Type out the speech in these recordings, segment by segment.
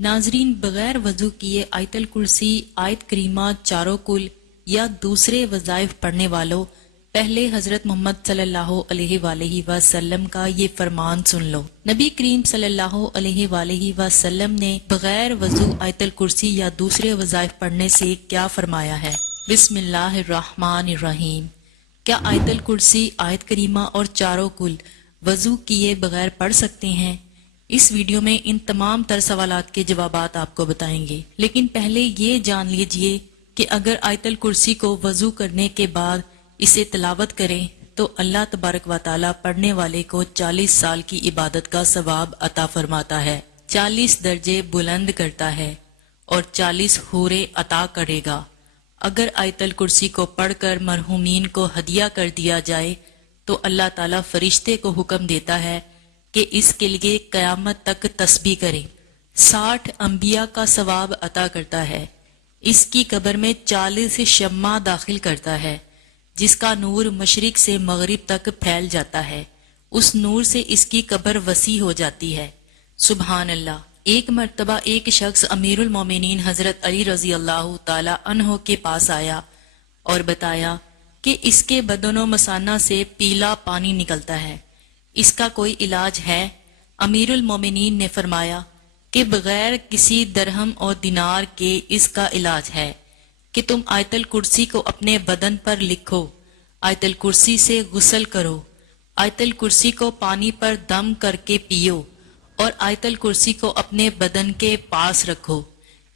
नाजरीन, बगैर वजू किए आयतल कुर्सी, आयत करीमा, चारों कुल या दूसरे वज़ाइफ पढ़ने वालों, पहले हजरत मोहम्मद सल्लल्लाहु अलैहि वसल्लम का ये फरमान सुन लो। नबी करीम सल्लल्लाहु अलैहि वसल्लम ने बगैर वजू आयतल कुर्सी या दूसरे वज़ाइफ पढ़ने से क्या फरमाया है। बिस्मिल्लाहिर्रहमानिर्रहीम। क्या आयतल कुर्सी, आयत करीमा और चारों कुल वजू किए बगैर पढ़ सकते हैं? इस वीडियो में इन तमाम तर सवालात के जवाबात आपको बताएंगे, लेकिन पहले ये जान लीजिए कि अगर आयतल कुर्सी को वजू करने के बाद इसे तिलावत करें तो अल्लाह तबारक व तआला पढ़ने वाले को 40 साल की इबादत का सवाब अता फरमाता है, 40 दर्जे बुलंद करता है और 40 हूरे अता करेगा। अगर आयतल कुर्सी को पढ़कर मरहूमीन को हदिया कर दिया जाए तो अल्लाह ताला फरिश्ते को हुक्म देता है कि इसके लिए कयामत तक तस्बीह करें। 60 अंबिया का सवाब अता करता है। इसकी कब्र में 40 शम्मा दाखिल करता है जिसका नूर मशरिक से मगरिब तक फैल जाता है। उस नूर से इसकी कब्र वसी हो जाती है। सुभान अल्लाह। एक मर्तबा एक शख्स अमीरुल मोमिनीन हजरत अली रजी अल्लाह ताला अन्हो के पास आया और बताया कि इसके बदनो मसाना से पीला पानी निकलता है, इसका कोई इलाज है? अमीरुल मोमिनीन ने फरमाया कि बगैर किसी दरहम और दिनार के इसका इलाज है कि तुम आयतल कुर्सी को अपने बदन पर लिखो, आयतल कुर्सी से गुस्ल करो, आयतल कुर्सी को पानी पर दम करके पियो और आयतल कुर्सी को अपने बदन के पास रखो,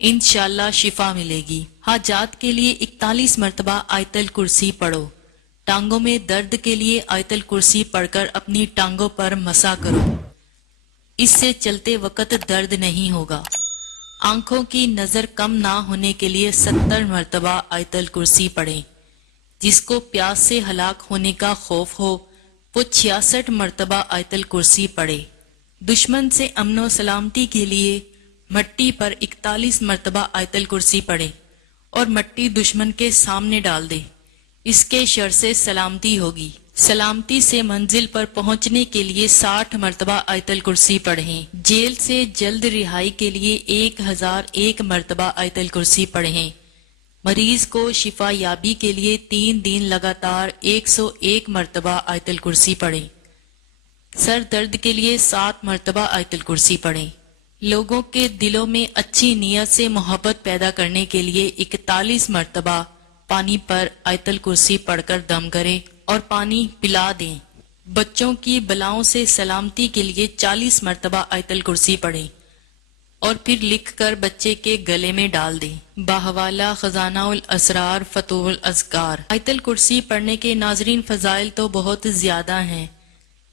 इंशाअल्लाह शिफा मिलेगी। हाजात के लिए 41 मरतबा आयतल कुर्सी पढ़ो। टांगों में दर्द के लिए आयतल कुर्सी पढ़कर अपनी टांगों पर मसा करो, इससे चलते वक्त दर्द नहीं होगा। आंखों की नजर कम ना होने के लिए 70 मरतबा आयतल कुर्सी पढ़ें। जिसको प्यास से हलाक होने का खौफ हो वो 66 मरतबा आयतल कुर्सी पढ़े। दुश्मन से अमनो सलामती के लिए मट्टी पर 41 मरतबा आयतल कुर्सी पढ़े और मट्टी दुश्मन के सामने डाल दे, इसके शर से सलामती होगी। सलामती से मंजिल पर पहुंचने के लिए 60 मरतबा आयतल कुर्सी पढ़ें। जेल से जल्द रिहाई के लिए 1001 मरतबा आयतल कुर्सी पढ़ें। मरीज को शिफा याबी के लिए 3 दिन लगातार 101 मरतबा आयतल कुर्सी पढ़ें। सर दर्द के लिए 7 मरतबा आयतल कुर्सी पढ़ें। लोगों के दिलों में अच्छी नीयत से मोहब्बत पैदा करने के लिए 41 मरतबा पानी पर आयतल कुर्सी पढ़कर दम करें और पानी पिला दें। बच्चों की बलाओं से सलामती के लिए 40 मरतबा आयतल कुर्सी पढ़ें और फिर लिखकर बच्चे के गले में डाल दें। बाहवाला खजानाउल असरार फतुहुल अज़कार। आयतल कुर्सी पढ़ने के नाजरीन फजाइल तो बहुत ज्यादा हैं,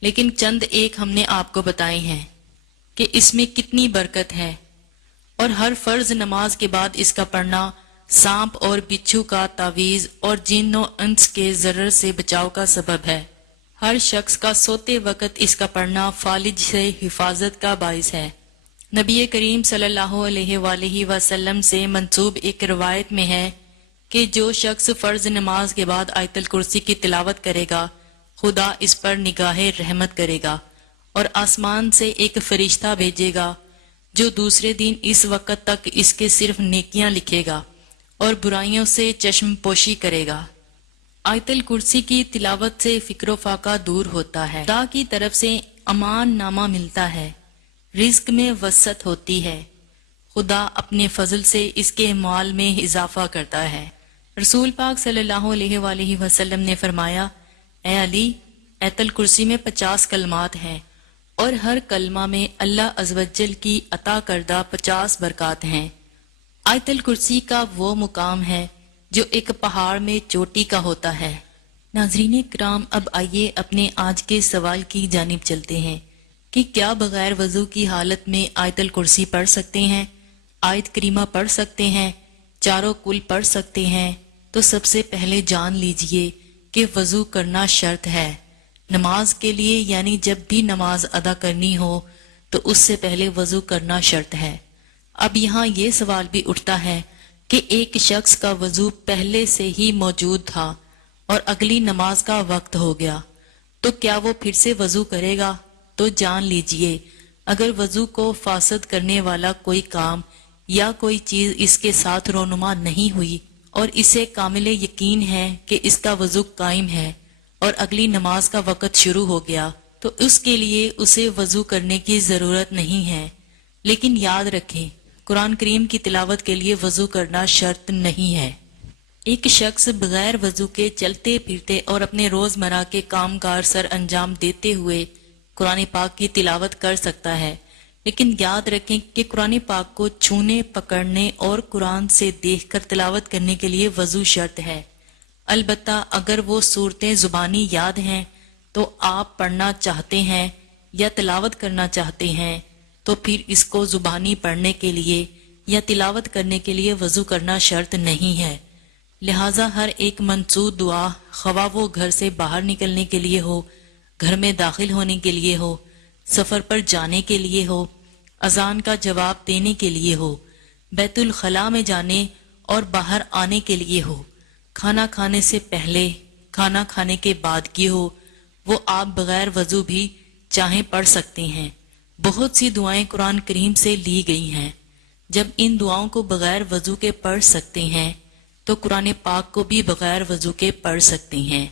लेकिन चंद एक हमने आपको बताए हैं कि इसमें कितनी बरकत है और हर फर्ज नमाज के बाद इसका पढ़ना सांप और बिच्छू का तावीज और जिन्नो अंस के जरर से बचाव का सबब है। हर शख्स का सोते वक्त इसका पढ़ना फालिज से हिफाजत का बाइस है। नबी करीम सल्लल्लाहु अलैहि वसल्लम से मंसूब एक रवायत में है कि जो शख्स फर्ज नमाज के बाद आयतल कुर्सी की तिलावत करेगा खुदा इस पर निगाहे रहमत करेगा और आसमान से एक फरिश्ता भेजेगा जो दूसरे दिन इस वक्त तक इसके सिर्फ नेकियां लिखेगा और बुराइयों से चश्म पोशी करेगा। आयतल कुर्सी की तिलावत से फिक्रो फाका दूर होता है। खुदा की तरफ से अमान नामा मिलता है, रिज्क में वसत होती है। खुदा अपने फजल से इसके माल में इजाफा करता है। रसूल पाक सल्लल्लाहु अलैहि वसल्लम ने फरमाया, ए अली, आयतल कुर्सी में 50 कलमात हैं और हर कलमा में अल्लाह अज़्वजल की अता करदा 50 बरकत हैं। आयतल कुर्सी का वो मुकाम है जो एक पहाड़ में चोटी का होता है। नाज़रीन किराम, अब आइए अपने आज के सवाल की जानिब चलते हैं कि क्या बगैर वजू की हालत में आयतल कुर्सी पढ़ सकते हैं, आयत करीमा पढ़ सकते हैं, चारों कुल पढ़ सकते हैं? तो सबसे पहले जान लीजिए कि वजू करना शर्त है नमाज के लिए, यानी जब भी नमाज अदा करनी हो तो उससे पहले वजू करना शर्त है। अब यहाँ ये सवाल भी उठता है कि एक शख्स का वजू पहले से ही मौजूद था और अगली नमाज का वक्त हो गया, तो क्या वो फिर से वजू करेगा? तो जान लीजिए اگر وضو کو فاسد کرنے والا کوئی کام یا کوئی چیز اس کے ساتھ رونما نہیں ہوئی اور اسے کامل یقین ہے کہ اس کا وضو قائم ہے اور اگلی نماز کا وقت شروع ہو گیا تو اس کے لیے اسے وضو کرنے کی ضرورت نہیں ہے. لیکن یاد رکھیں قرآن کریم کی تلاوت کے لیے وضو کرنا شرط نہیں ہے. ایک شخص بغیر وضو کے چلتے پھرتے اور اپنے روزمرہ کے کام کار سر انجام دیتے ہوئے قرآن پاک کی تلاوت کر سکتا ہے، لیکن یاد رکھیں کہ قرآن پاک کو چھونے، پکڑنے اور قرآن سے دیکھ کر تلاوت کرنے کے لیے وضو شرط ہے. البتہ اگر وہ صورتیں زبانی یاد ہیں تو آپ پڑھنا چاہتے ہیں یا تلاوت کرنا چاہتے ہیں تو پھر اس کو زبانی پڑھنے کے لیے یا تلاوت کرنے کے لیے وضو کرنا شرط نہیں ہے. لہٰذا ہر ایک منسوخ دعا، خواہ وہ گھر سے باہر نکلنے کے لیے ہو، گھر میں داخل ہونے کے لیے ہو، سفر پر جانے کے لیے ہو، اذان کا جواب دینے کے لیے ہو، بیت الخلاء میں جانے اور باہر آنے کے لیے ہو، کھانا کھانے سے پہلے، کھانا کھانے کے بعد کی ہو، وہ آپ بغیر وضو بھی چاہیں پڑھ سکتے ہیں. بہت سی دعائیں قرآن کریم سے لی گئی ہیں. جب ان دعاؤں کو بغیر وضو کے پڑھ سکتے ہیں تو قرآن پاک کو بھی بغیر وضو کے پڑھ سکتے ہیں.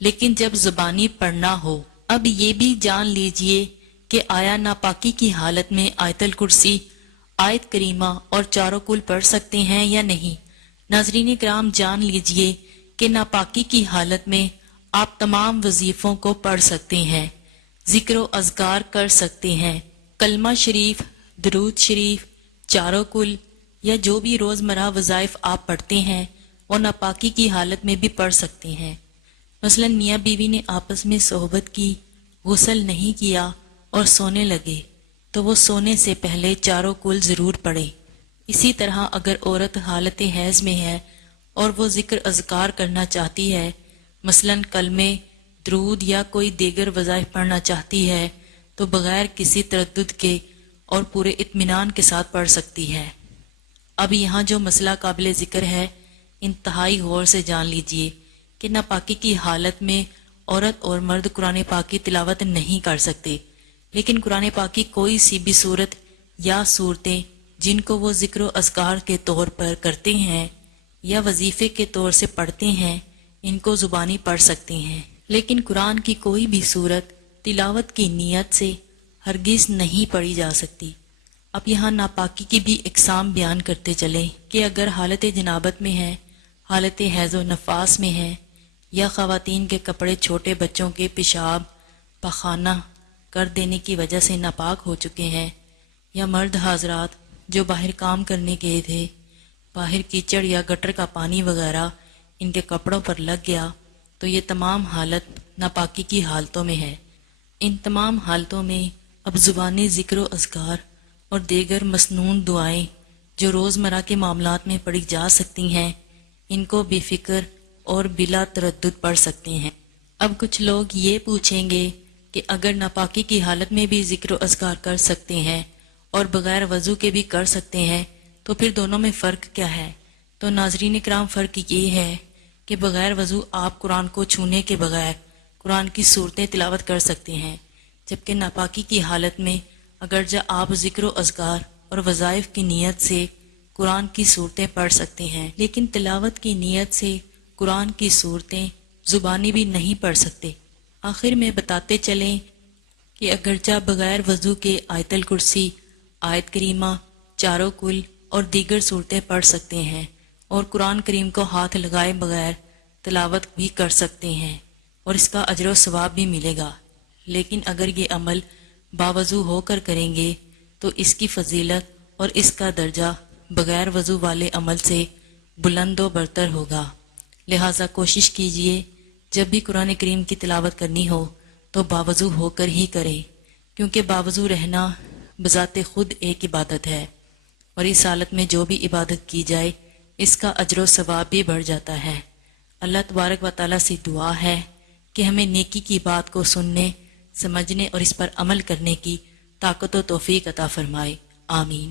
لیکن جب زبانی پڑھنا ہو، اب یہ بھی جان لیجئے کہ آیا ناپاکی کی حالت میں آیت الکرسی، آیت کریمہ اور چاروں کل پڑھ سکتے ہیں یا نہیں؟ ناظرین کرام جان لیجئے کہ ناپاکی کی حالت میں آپ تمام وظیفوں کو پڑھ سکتے ہیں، ذکر و اذکار کر سکتے ہیں، کلمہ شریف، درود شریف، چاروں کل یا جو بھی روزمرہ وظائف آپ پڑھتے ہیں وہ ناپاکی کی حالت میں بھی پڑھ سکتے ہیں. مثلا میاں بیوی نے آپس میں صحبت کی، غسل نہیں کیا اور سونے لگے تو وہ سونے سے پہلے چاروں کل ضرور پڑھے. اسی طرح اگر عورت حالت حیض میں ہے اور وہ ذکر اذکار کرنا چاہتی ہے، مثلا کلمے، درود یا کوئی دیگر وظائف پڑھنا چاہتی ہے تو بغیر کسی تردد کے اور پورے اطمینان کے ساتھ پڑھ سکتی ہے. اب یہاں جو مسئلہ قابل ذکر ہے انتہائی غور سے جان لیجئے کہ ناپاکی کی حالت میں عورت اور مرد قرآن پاک کی تلاوت نہیں کر سکتے، لیکن قرآن پاک کی کوئی سی بھی صورت یا صورتیں جن کو وہ ذکر و اذکار کے طور پر کرتے ہیں یا وظیفے کے طور سے پڑھتے ہیں ان کو زبانی پڑھ سکتے ہیں. لیکن قرآن کی کوئی بھی صورت تلاوت کی نیت سے ہرگز نہیں پڑھی جا سکتی. اب یہاں ناپاکی کی بھی اقسام بیان کرتے چلیں کہ اگر حالت جنابت میں ہے، حالت حیض و نفاس میں ہے، یا خواتین کے کپڑے چھوٹے بچوں کے پیشاب پخانہ کر دینے کی وجہ سے ناپاک ہو چکے ہیں، یا مرد حضرات جو باہر کام کرنے گئے تھے، باہر کیچڑ یا گٹر کا پانی وغیرہ ان کے کپڑوں پر لگ گیا، تو یہ تمام حالت ناپاکی کی حالتوں میں ہے. ان تمام حالتوں میں اب زبانی ذکر و اذکار اور دیگر مسنون دعائیں جو روزمرہ کے معاملات میں پڑھی جا سکتی ہیں ان کو بے فکر اور بلا تردد پڑھ سکتے ہیں. اب کچھ لوگ یہ پوچھیں گے کہ اگر ناپاکی کی حالت میں بھی ذکر و اذکار کر سکتے ہیں اور بغیر وضو کے بھی کر سکتے ہیں تو پھر دونوں میں فرق کیا ہے؟ تو ناظرین کرام فرق یہ ہے کہ بغیر وضو آپ قرآن کو چھونے کے بغیر قرآن کی صورتیں تلاوت کر سکتے ہیں، جبکہ ناپاکی کی حالت میں اگرچہ آپ ذکر و اذکار اور وظائف کی نیت سے قرآن کی صورتیں پڑھ سکتے ہیں، لیکن تلاوت کی نیت سے قرآن کی صورتیں زبانی بھی نہیں پڑھ سکتے. آخر میں بتاتے چلیں کہ اگرچہ بغیر وضو کے آیت الکرسی، آیت کریمہ، چاروں کل اور دیگر صورتیں پڑھ سکتے ہیں اور قرآن کریم کو ہاتھ لگائے بغیر تلاوت بھی کر سکتے ہیں اور اس کا اجر و ثواب بھی ملے گا، لیکن اگر یہ عمل باوضو ہو کر کریں گے تو اس کی فضیلت اور اس کا درجہ بغیر وضو والے عمل سے بلند و برتر ہوگا. لہٰذا کوشش کیجئے جب بھی قرآن کریم کی تلاوت کرنی ہو تو باوضو ہو کر ہی کریں، کیونکہ باوضو رہنا بذات خود ایک عبادت ہے اور اس حالت میں جو بھی عبادت کی جائے اس کا اجر و ثواب بھی بڑھ جاتا ہے. اللہ تبارک و تعالیٰ سے دعا ہے کہ ہمیں نیکی کی بات کو سننے، سمجھنے اور اس پر عمل کرنے کی طاقت و توفیق عطا فرمائے. آمین.